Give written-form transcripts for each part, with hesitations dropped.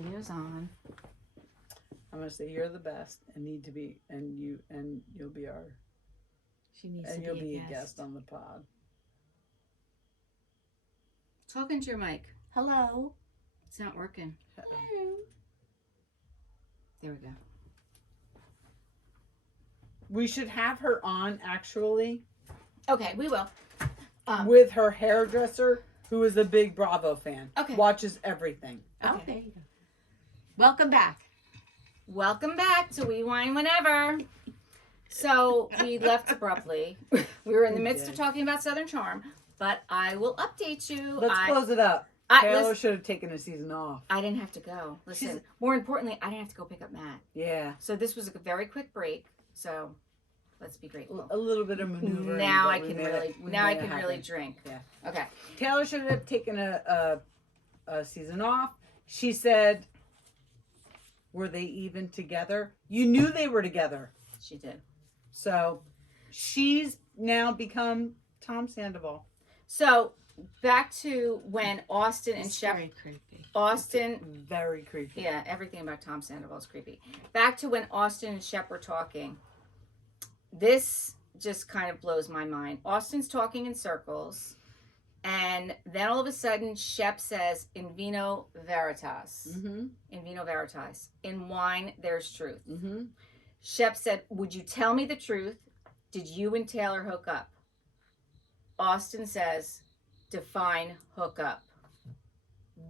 Video's on. I'm gonna say you're the best and need to be, and you'll be our. She needs and to you'll be a guest on the pod. Talk into your mic. Hello. It's not working. Hello. There we go. We should have her on actually. Okay, we will. With her hairdresser, who is a big Bravo fan. Okay. Watches everything. Oh, Okay. there you go. Welcome back. Welcome back to We Wine Whenever. So we left abruptly. We were in the midst of talking about Southern Charm, but I will update you. Let's close it up. Taylor should have taken a season off. I didn't have to go. Listen, more importantly, I didn't have to go pick up Matt. Yeah. So this was a very quick break. So let's be grateful. A little bit of maneuvering. Now I can really drink. Yeah. Okay. Taylor should have taken a season off. She said, were they even together? You knew they were together. She did. So she's now become Tom Sandoval. So back to when Austin and Shep. Very creepy. Austin. Very creepy. Yeah, everything about Tom Sandoval is creepy. Back to when Austin and Shep were talking. This just kind of blows my mind. Austin's talking in circles. And then all of a sudden, Shep says, in vino veritas. Mm-hmm. In vino veritas. In wine, there's truth. Mm-hmm. Shep said, would you tell me the truth? Did you and Taylor hook up? Austin says, define hook up.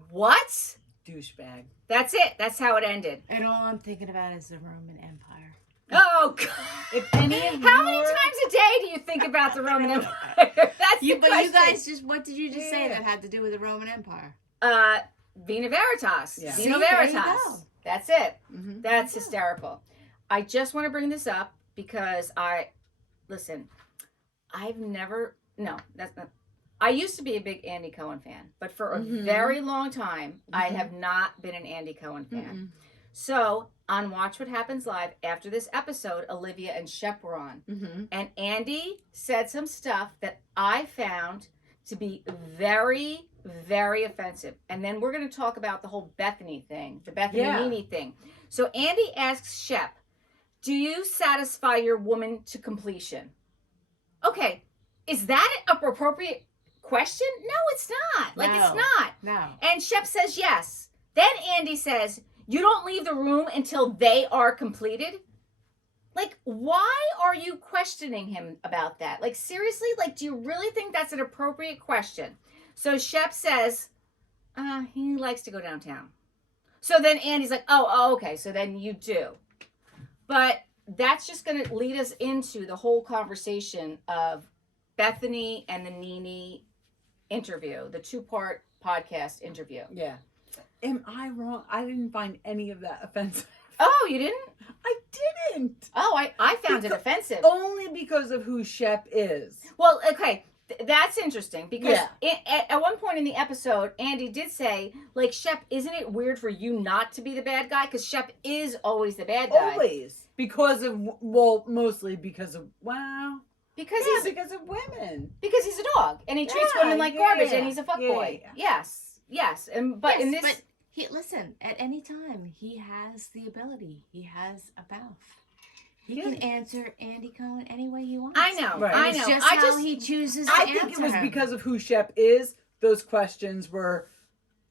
What? Douchebag. That's it. That's how it ended. And all I'm thinking about is the Roman Empire. Oh, God. If any of How many times a day do you think about the Roman Empire? That's the But question. you guys what did you just say that had to do with the Roman Empire? Vino veritas. Yeah. Vino See, there veritas. you go. That's it. Mm-hmm. That's hysterical. I just want to bring this up because I've never, no, that's not, I used to be a big Andy Cohen fan, but for a very long time, I have not been an Andy Cohen fan. So on Watch What Happens Live, after this episode, Olivia and Shep were on. And Andy said some stuff that I found to be very, very offensive. And then we're going to talk about the whole Bethenny thing, the Bethenny Nene thing. So Andy asks Shep, do you satisfy your woman to completion? Okay, is that an appropriate question? No, it's not. It's not. No. And Shep says yes. Then Andy says, you don't leave the room until they are completed? Like, why are you questioning him about that? Like, seriously? Like, do you really think that's an appropriate question? So Shep says, he likes to go downtown. So then Andy's like, oh, okay, so then you do. But that's just going to lead us into the whole conversation of Bethenny and the Nene interview, the 2-part podcast interview. Yeah. Am I wrong? I didn't find any of that offensive. Oh, you didn't? I didn't. Oh, I found it offensive. Only because of who Shep is. Well, okay, that's interesting because at one point in the episode, Andy did say, like, Shep, isn't it weird for you not to be the bad guy? Because Shep is always the bad guy. Always. Because of, well, mostly because of, wow. Because because of women. Because he's a dog and he treats women like garbage and he's a fuckboy. Yeah. Yes. But in this... But listen, at any time, he has the ability. He has a mouth. He can answer Andy Cohen any way he wants. I know. Right. I It's know. just how he chooses to answer. I think it was because of who Shep is. Those questions were,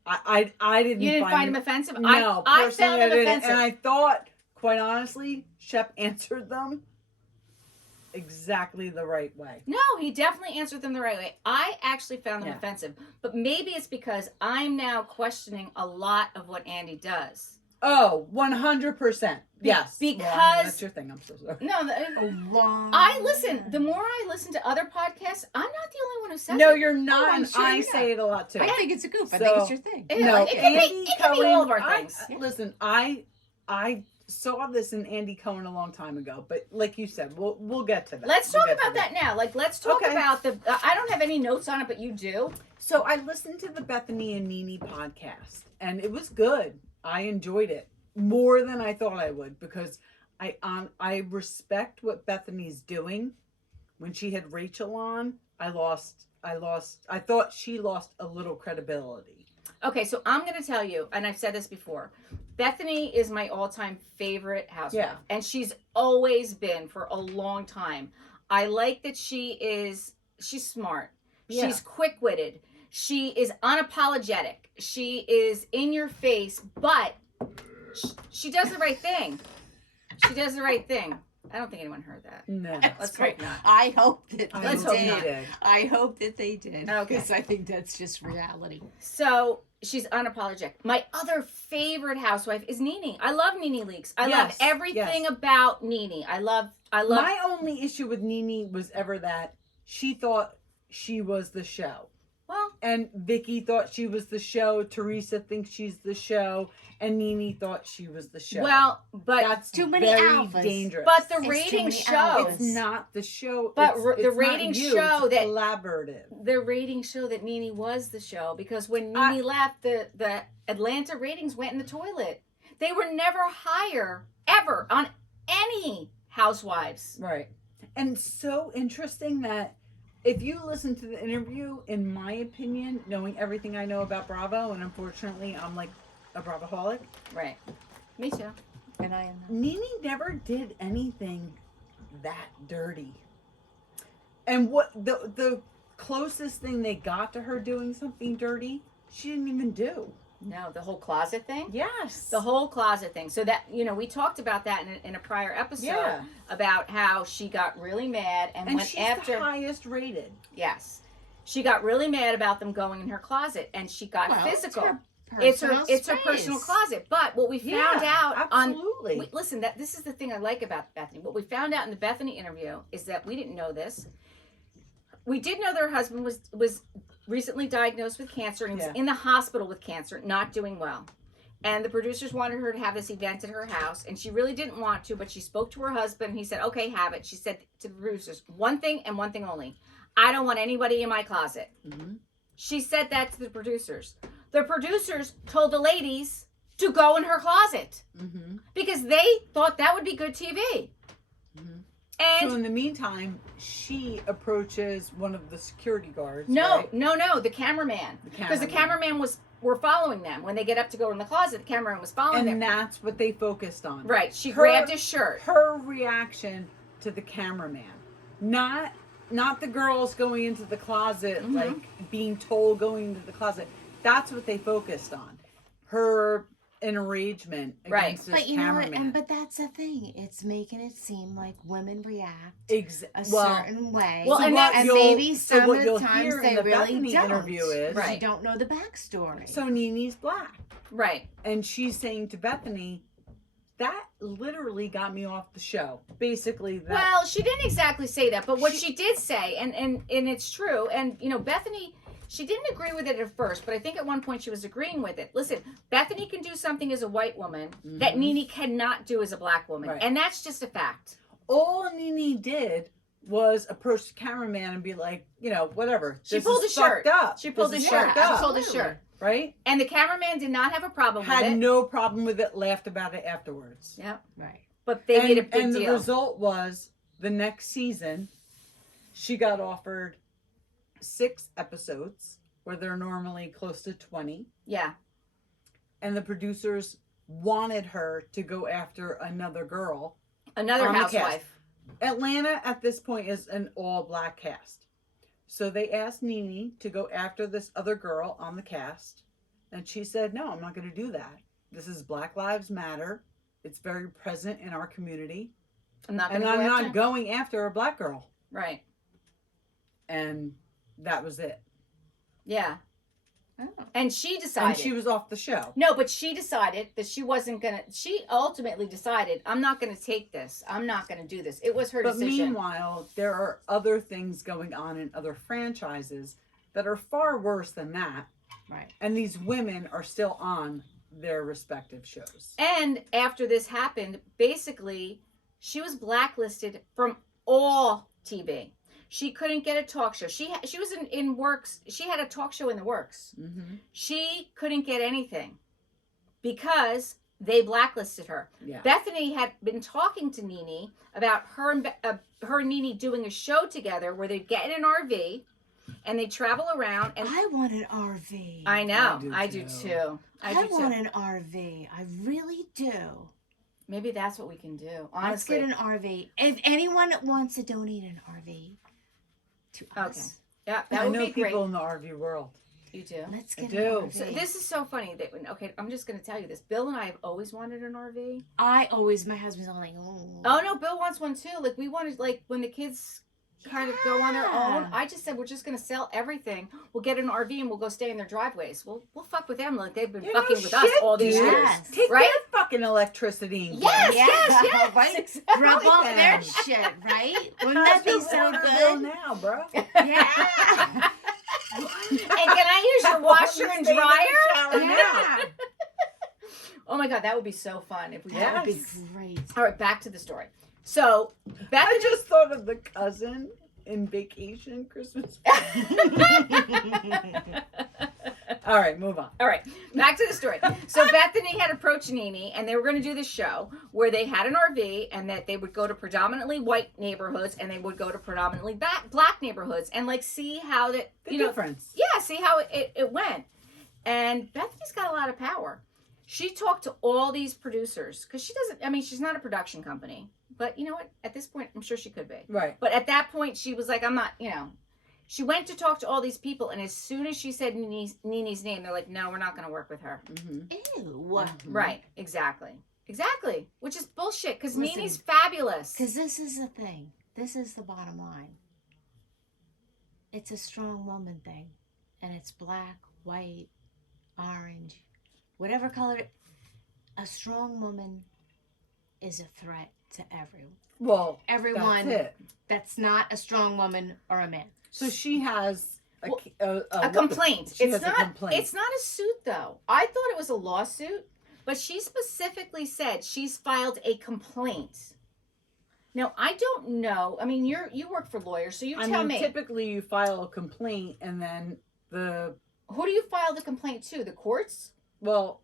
I didn't. You didn't find him offensive? No, I found him didn't. offensive. And I thought, quite honestly, Shep answered them exactly the right way. No, he definitely answered them the right way. I actually found them offensive. But maybe it's because I'm now questioning a lot of what Andy does. Oh, 100%. Yes. Because... Well, that's your thing. I'm so sorry. No, the more I listen to other podcasts, I'm not the only one who says it. No, you're not. I'm and sure I you're say it a lot, too. I think it's a goof. I think it's your thing. No, it could be all of our things. Listen, I saw this in Andy Cohen a long time ago, but like you said, we'll get to that. Let's talk about that now. Like, let's talk about the... I don't have any notes on it, but you do. So I listened to the Bethenny and Nene podcast, and it was good. I enjoyed it more than I thought I would because I respect what Bethenny's doing. When she had Rachel on, I thought she lost a little credibility. Okay, so I'm going to tell you, and I've said this before, Bethenny is my all-time favorite housewife. Yeah. And she's always been for a long time. I like that she's smart. Yeah. She's quick-witted. She is unapologetic. She is in your face, but she does the right thing. She does the right thing. I don't think anyone heard that. No. Let's hope not. I hope that they Let's hope did. not. I hope that they did. Okay. Because I think that's just reality. So she's unapologetic. My other favorite housewife is Nene. I love Nene Leakes. I love everything about Nene. I love. My only issue with Nene was ever that she thought she was the show. Well, and Vicky thought she was the show. Teresa thinks she's the show, and Nene thought she was the show. well, but That's too many very alphas. dangerous. but the It's too ratings many show. hours. it's not the show. But it's the not ratings you, show it's that- collaborative. The ratings show that Nene was the show because when Nene left, the Atlanta ratings went in the toilet. They were never higher ever on any housewives. Right. And so interesting that if you listen to the interview, in my opinion, knowing everything I know about Bravo, and unfortunately I'm like a Bravoholic, Right. Me too. And I am. Nene never did anything that dirty. And what the closest thing they got to her doing something dirty, she didn't even do. No, the whole closet thing. Yes. The whole closet thing. So that, we talked about that in a prior episode Yeah. about how she got really mad and went she's after. the highest rated. Yes. She got really mad about them going in her closet and she got physical. It's It's her personal closet. But what we found out absolutely. listen, this is the thing I like about Bethenny. What we found out in the Bethenny interview is that we didn't know this. We did know that her husband was recently diagnosed with cancer and he was in the hospital with cancer, not doing well. And the producers wanted her to have this event at her house, and she really didn't want to, but she spoke to her husband, and he said, okay, have it. She said to the producers, one thing and one thing only. I don't want anybody in my closet. Mm-hmm. She said that to the producers. The producers told the ladies to go in her closet Mm-hmm. because they thought that would be good TV. Mm-hmm. And so in the meantime, she approaches one of the security guards. no, right? the cameraman. Because the cameraman were following them. When they get up to go in the closet, the cameraman was following them. And that's what they focused on. Right. She grabbed his shirt. Her reaction to the cameraman. Not the girls going into the closet, Mm-hmm. like being told going into the closet. That's what they focused on. Her enragement against this But you know what? cameraman. But that's the thing. It's making it seem like women react a well, certain way. Well, and that's- maybe so some what of you'll the times hear they in the really Bethenny don't. interview is Right. You don't know the backstory. so Nene's black. Right. And she's saying to Bethenny, that literally got me off the show. Basically, that. Well, she didn't exactly say that, but what she did say, and it's true, and Bethany, she didn't agree with it at first, but I think at one point she was agreeing with it. Listen, Bethenny can do something as a white woman that Nene cannot do as a black woman, Right. and that's just a fact. all Nene did was approach the cameraman and be like, whatever. She this pulled is his shirt. fucked up. She pulled This his is shirt. fucked She up. pulled his shirt. Right? And the cameraman did not have a problem with Had it. no problem with it, laughed about it afterwards. Yep. Right. But they made a big and deal. the result was the next season, she got offered 6 episodes where they're normally close to 20. Yeah. And the producers wanted her to go after another girl. Another on the housewife. Atlanta at this point is an all-black cast. So they asked Nene to go after this other girl on the cast. And she said, no, I'm not going to do that. This is Black Lives Matter. It's very present in our community. I'm not And going to I'm go after. not going after a black girl. Right. And that was it. Yeah. Oh. And she decided. And she was off the show. No, but she decided that she wasn't going to. She ultimately decided, I'm not going to take this. I'm not going to do this. It was her But decision. meanwhile, there are other things going on in other franchises that are far worse than that. Right. And these women are still on their respective shows. And after this happened, basically, she was blacklisted from all TV. She couldn't get a talk show. She was in works. She had a talk show in the works. Mm-hmm. She couldn't get anything because they blacklisted her. Yeah. Bethenny had been talking to Nene about her and Nene doing a show together where they'd get in an RV and they travel around. And I want an RV. I know, I I do do too. too. I want an RV. I really do. Maybe that's what we can do. Let's Honestly, get an RV. If anyone wants to donate an RV to us, yeah, that I would know be people great. in the RV world. You do. let's I get do. an RV. So this is so funny. That okay, I'm just gonna tell you this. Bill and I have always wanted an RV. my husband's all like, oh. Oh no, Bill wants one too. Like we wanted, like when the kids kind of go on their own. Yeah. I just said we're just gonna sell everything. We'll get an RV and we'll go stay in their driveways. We'll fuck with them like they've been Yeah, fucking no with us shit, all these dude. years. Yes. Take Right? their fucking electricity and Yes, Yeah. yes, Right? exactly. Rub off them. their shit, right? Wouldn't that be so good? now, bro. Yeah. And can I use your washer and Stay in the dryer? shower now. Yeah. Oh my god, that would be so fun if we That would be Yes. great. All right, back to the story. So Beth I just thought of the cousin in Vacation Christmas. All right, move on. All right, back to the story. So Bethenny had approached Nene, and they were going to do this show where they had an RV, and that they would go to predominantly white neighborhoods, and they would go to predominantly black neighborhoods, and like see how that The difference. yeah, see how it went. And Bethany's got a lot of power. She talked to all these producers because she doesn't. I mean, she's not a production company, but you know what? At this point, I'm sure she could be. Right. But at that point, she was like, I'm not, you know. She went to talk to all these people, and as soon as she said Nene's name, they're like, no, we're not going to work with her. Mm-hmm. Ew. Right, exactly. Exactly. Which is bullshit, because Listen, Nene's fabulous. Because this is the thing. This is the bottom line. It's a strong woman thing. And it's black, white, orange, whatever color. A strong woman is a threat to everyone. Well, Everyone that's it. that's not a strong woman or a man. So she has a complaint. She It's has not. a complaint. It's not a suit, though. I thought it was a lawsuit, but she specifically said she's filed a complaint. Now I don't know. I mean, you work for lawyers, so you tell me. Typically, you file a complaint, and then Who do you file the complaint to? The courts?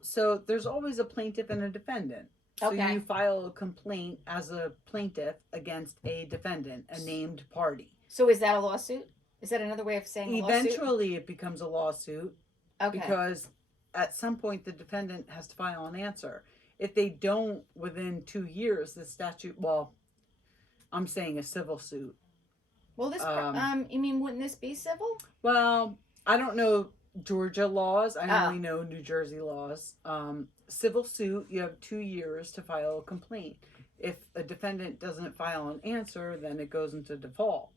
so there's always a plaintiff and a defendant. So Okay. you file a complaint as a plaintiff against a defendant, a named party. So is that a lawsuit? Is that another way of saying a lawsuit? Eventually, it becomes a lawsuit Okay. because at some point the defendant has to file an answer. If they don't within 2 years, the statute. Well, I'm saying a civil suit. Well, this. um, You mean wouldn't this be civil? Well, I don't know Georgia laws. I Oh. only know New Jersey laws. Civil suit, you have 2 years to file a complaint. If a defendant doesn't file an answer, then it goes into default.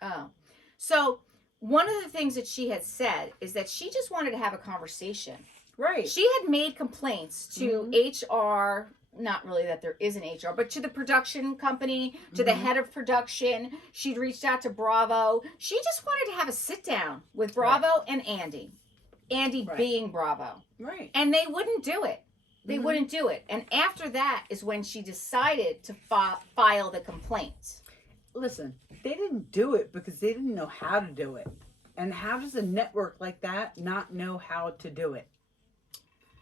Oh. So one of the things that she had said is that she just wanted to have a conversation. Right. She had made complaints to HR, not really that there is an HR, but to the production company, to the head of production. She'd reached out to Bravo. She just wanted to have a sit down with Bravo and Andy. Andy Right. being Bravo. Right. And they wouldn't do it. They Mhm. wouldn't do it. And after that is when she decided to file the complaint. Listen, they didn't do it because they didn't know how to do it. And how does a network like that not know how to do it?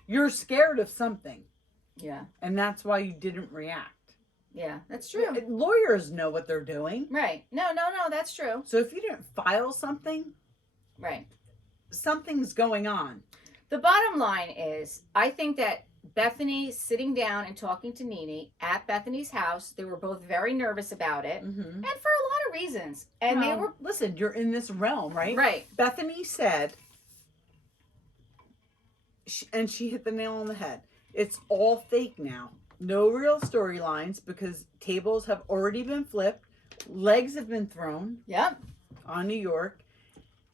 You're scared of something, Yeah. and that's why you didn't react. Yeah, that's true. Lawyers know what they're doing. Right. No, that's true. So if you didn't file something, Right. something's going on. The bottom line is, I think that Bethenny sitting down and talking to Nene at Bethenny's house, they were both very nervous about it, Mm-hmm. and for a lot of reasons. And they were listen, you're in this realm, right? right. Bethenny said, and she hit the nail on the head. It's all fake now. No real storylines because tables have already been flipped, legs have been thrown Yep. on New York,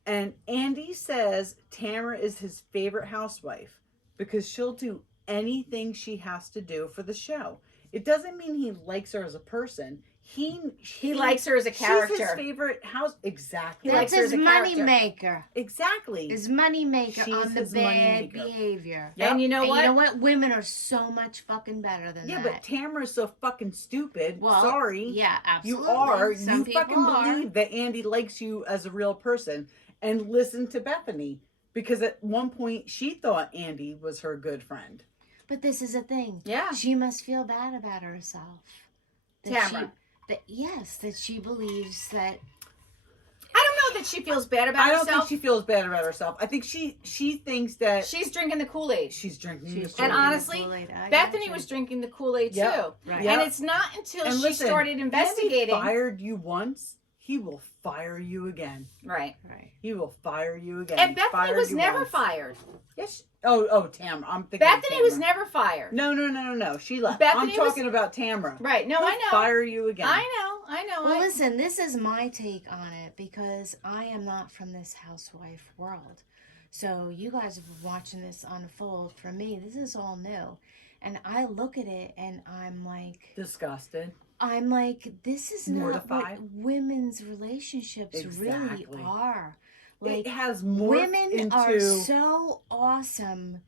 and Andy says Tamara is his favorite housewife because she'll do anything she has to do for the show. It doesn't mean he likes her as a person. He likes her as a She's his character. favorite house. Exactly. He likes That's her as his a money character. maker. Exactly. His money maker She's on the his money bad maker. behavior. Yep. And you know And what? you know what? Women are so much fucking better than Yeah, that. but Tamara's so fucking stupid. Well, Sorry. Yeah, absolutely. You are. Some You people fucking are. believe that Andy likes you as a real person and listen to Bethenny because at one point she thought Andy was her good friend. But this is a thing. Yeah. She must feel bad about herself. Tamara. That she believes that. I don't know know that she feels bad about I don't herself. think she feels bad about herself. I think she thinks that She's drinking the Kool-Aid. she's drinking She's the drinking And Kool-Aid. honestly, Kool-Aid. I Bethany gotcha. was drinking the Kool-Aid Yep. too. Right. Yep. And it's not until And she listen, started Andy investigating. fired you once, he will fire you again. Right. Right. He will fire you again. And He Bethany fired was you never once. fired. Yes. Oh, Tamara. I'm thinking. of Bethany was Tamara. never fired. No. She left. Bethany I'm talking about Tamara. Right. No, He'll I know. Fire you again. I know. Well, listen, this is my take on it because I am not from this housewife world. So you guys have been watching this unfold. For me, this is all new. And I look at it and I'm like, Disgusted. this is not Mortified. what women's relationships really Exactly. are. It Like, has more women are into. so awesome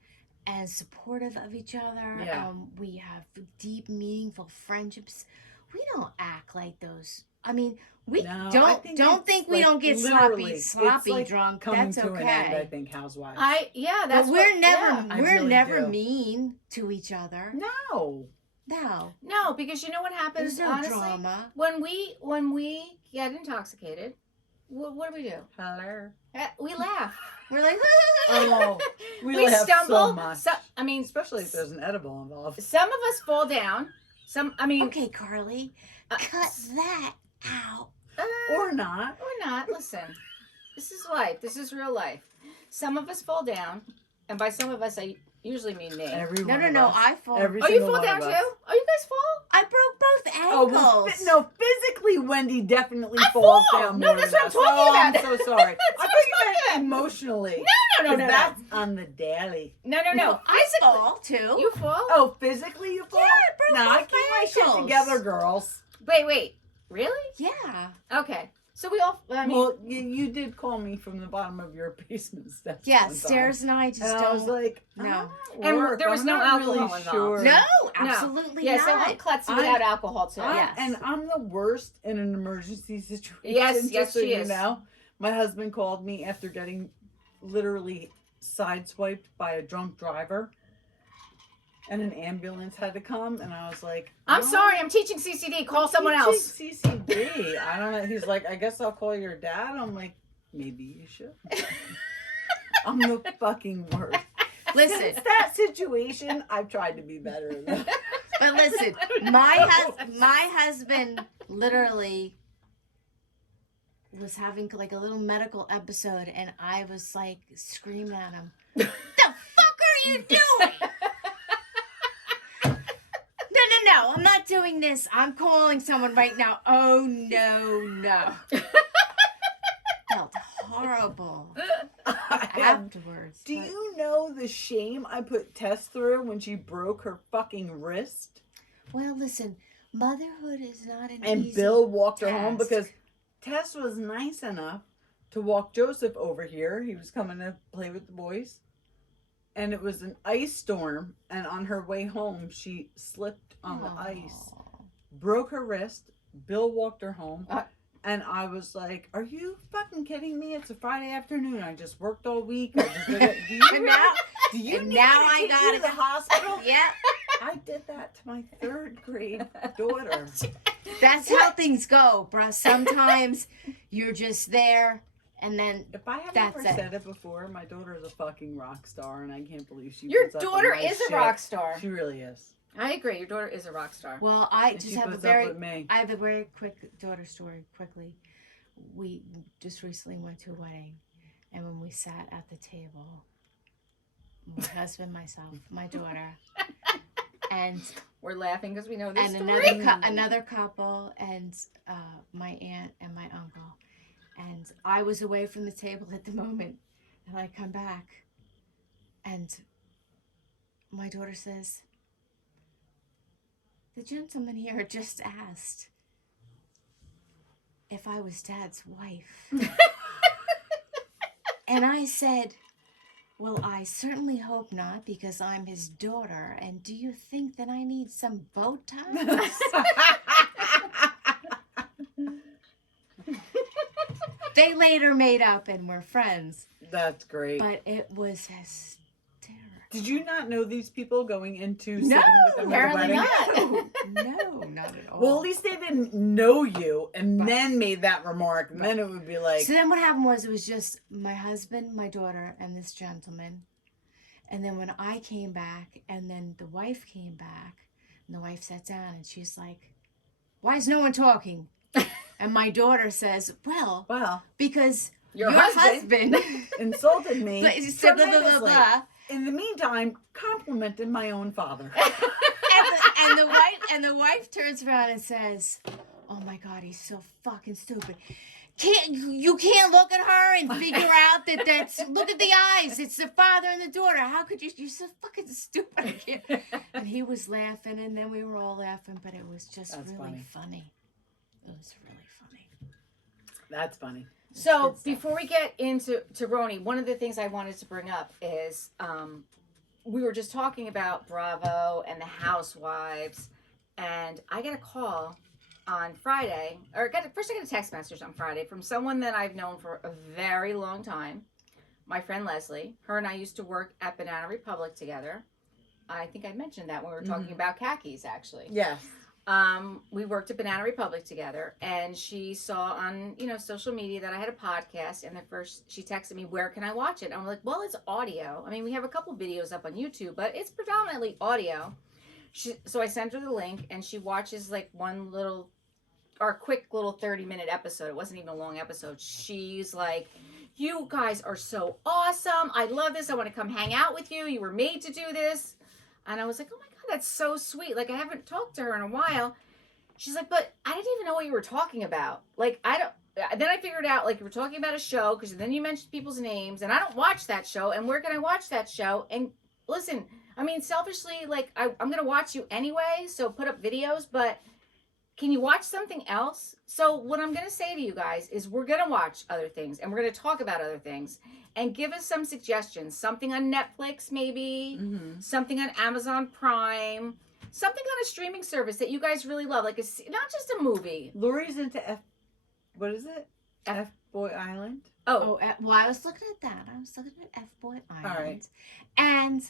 and supportive of each other. Yeah. We have deep, meaningful friendships. We don't act like those. I mean, we No, I don't it's think we like don't get literally, sloppy it's like drunk. coming That's to okay. an end, I think, housewives. That's but we're what, never yeah. I we're really never do. mean to each other. No. No, No, because you know what happens, there's no honestly? drama. When we get intoxicated, what do we do? Hello. We laugh. We're like, Oh, We laugh stumble. so much. I mean, Especially if there's an edible involved. some of us fall down. okay, Carly, cut that out. Or not. or not. Listen, this is life. This is real life. Some of us fall down, and by some of us, I usually mean me. Every No, one no, of no. us. I fall. Every Oh, you single fall one down of too? us. Oh, you guys fall? I broke both Oh, ankles. well, no, physically, Wendy definitely I falls fall. down No, more that's than what I'm us. talking Oh, about. I'm so sorry. That's I what thought you I'm meant talking about. emotionally. No. 'Cause that's on the daily. No. I Physically, fall too. you fall? Oh, physically you fall? Yeah, I broke No, I both keep my my shit ankles. together, girls. Wait. Really? Yeah. Okay. So we all. I mean, Well, you did call me from the bottom of your basement steps. Yeah, one time. Stairs and I just And don't. I was like, No. And work. there was I'm no not alcohol really involved. sure. No, absolutely yeah. not. So I'm klutzy without alcohol too. Yes. And I'm the worst in an emergency situation. Yes, just so she you is. know. My husband called me after getting literally sideswiped by a drunk driver. And an ambulance had to come, and I was like, I'm "Oh, sorry. I'm teaching CCD. Call someone teaching else. CCD. I don't know. He's like, I guess I'll call your dad. I'm like, maybe you should. I'm the fucking worst. Listen, Since that situation, I've tried to be better. but listen, my husband literally was having like a little medical episode, and I was like screaming at him, "The fuck are you doing?" No, I'm not doing this. I'm calling someone right now. Oh, no. Felt horrible afterwards. Do but- you know the shame I put Tess through when she broke her fucking wrist? Well, listen, motherhood is not an And easy Bill walked her home task. because Tess was nice enough to walk Joseph over here. He was coming to play with the boys. And it was an ice storm. And on her way home, she slipped on the ice, broke her wrist. Bill walked her home. And I was like, are you fucking kidding me? It's a Friday afternoon. I just worked all week. I just did it. Do you And now- do you and need now me to I take gotta you to the go- hospital? Yeah, I did that to my 3rd grade daughter. that's how things go, bruh. Sometimes you're just there, and then If I have That's never it. said it before, my daughter is a fucking rock star, and I can't believe she. Your puts up with daughter my is a shit. rock star. She really is. I agree. Your daughter is a rock star. well, I And just she have a puts very up with me. I have a very quick daughter story. Quickly, we just recently went to a wedding, and when we sat at the table, my husband, myself, my daughter, and We're laughing because we know this and story. another couple, and my aunt and my uncle, and I was away from the table at the moment, and I come back, and my daughter says, "The gentleman here just asked if I was Dad's wife." And I said, "Well, I certainly hope not, because I'm his daughter. And do you think that I need some bow ties?" They later made up and were friends, That's great. but it was hysterical. Did you not know these people going into No, sitting with them at the apparently wedding? not. No, not at all. Well, at least they didn't know you and Right. then made that remark. And then it would be like, So then what happened was it was just my husband, my daughter, and this gentleman. And then when I came back, and then the wife came back, and the wife sat down and she's like, "Why is no one talking?" And my daughter says, "Well, well, because Your your husband." husband insulted me. but it's blah, blah, blah, blah, tremendously. blah." In the meantime, complimented my own father. And the wife turns around and says, "Oh my God, he's so fucking stupid. You can't look at her and figure out that's look at the eyes. It's the father and the daughter. How could you're so fucking stupid." I can't." And he was laughing, and then we were all laughing, but it was just That's really funny. It was really funny. That's funny. So Good stuff. before we get into Roni, one of the things I wanted to bring up is we were just talking about Bravo and the Housewives, and I got a call on Friday, or first I got a text message on Friday from someone that I've known for a very long time, my friend Leslie. Her and I used to work at Banana Republic together. I think I mentioned that when we were talking about khakis, actually. Yes. We worked at Banana Republic together, and she saw on social media that I had a podcast, and she texted me, "Where can I watch it?" And I'm like, "Well, it's audio. I mean, we have a couple videos up on YouTube, but it's predominantly audio." So I sent her the link, and she watches like our quick little 30-minute episode. It wasn't even a long episode. She's like, "You guys are so awesome. I love this. I want to come hang out with you. You were made to do this." And I was like, "Oh my God, that's so sweet. Like, I haven't talked to her in a while." She's like, "But I didn't even know what you were talking about. Like, then I figured out, like, you were talking about a show, because then you mentioned people's names, and I don't watch that show, and where can I watch that show? And listen, I mean, selfishly, like, I'm going to watch you anyway, so put up videos, but can you watch something else?" So what I'm going to say to you guys is we're going to watch other things, and we're going to talk about other things, and give us some suggestions. Something on Netflix, maybe. Mm-hmm. Something on Amazon Prime. Something on a streaming service that you guys really love. Like, not just a movie. Lori's into what is it? F-Boy Island? Oh, Well, I was looking at that. I was looking at F-Boy Island. All right. And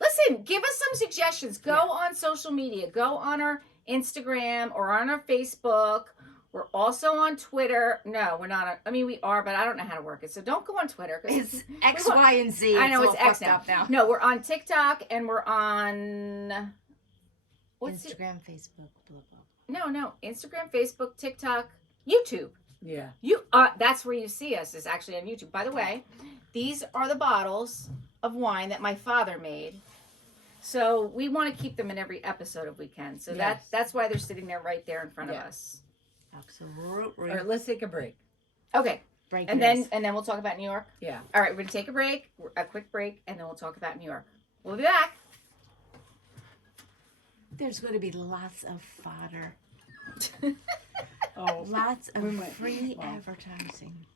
listen, give us some suggestions. Go on social media. Go on our Instagram or on our Facebook. We're also on Twitter. No, we're not. I mean, we are, but I don't know how to work it. So don't go on Twitter. it's X, Y, and Z. I know it's all X fucked now. up No, we're on TikTok, and we're on Instagram, Facebook, blah, blah. No, Instagram, Facebook, TikTok, YouTube. Yeah. That's where you see us, is actually on YouTube. By the way, these are the bottles of wine that my father made. So we want to keep them in every episode if we can. So Yes. that's why they're sitting there right there in front of us. Absolutely. All right, let's take a break. Okay. Break And news. then we'll talk about New York. Yeah. All right, we're going to take a break, a quick break, and then we'll talk about New York. We'll be back. There's going to be lots of fodder. Oh, Lots of We might- free well. advertising.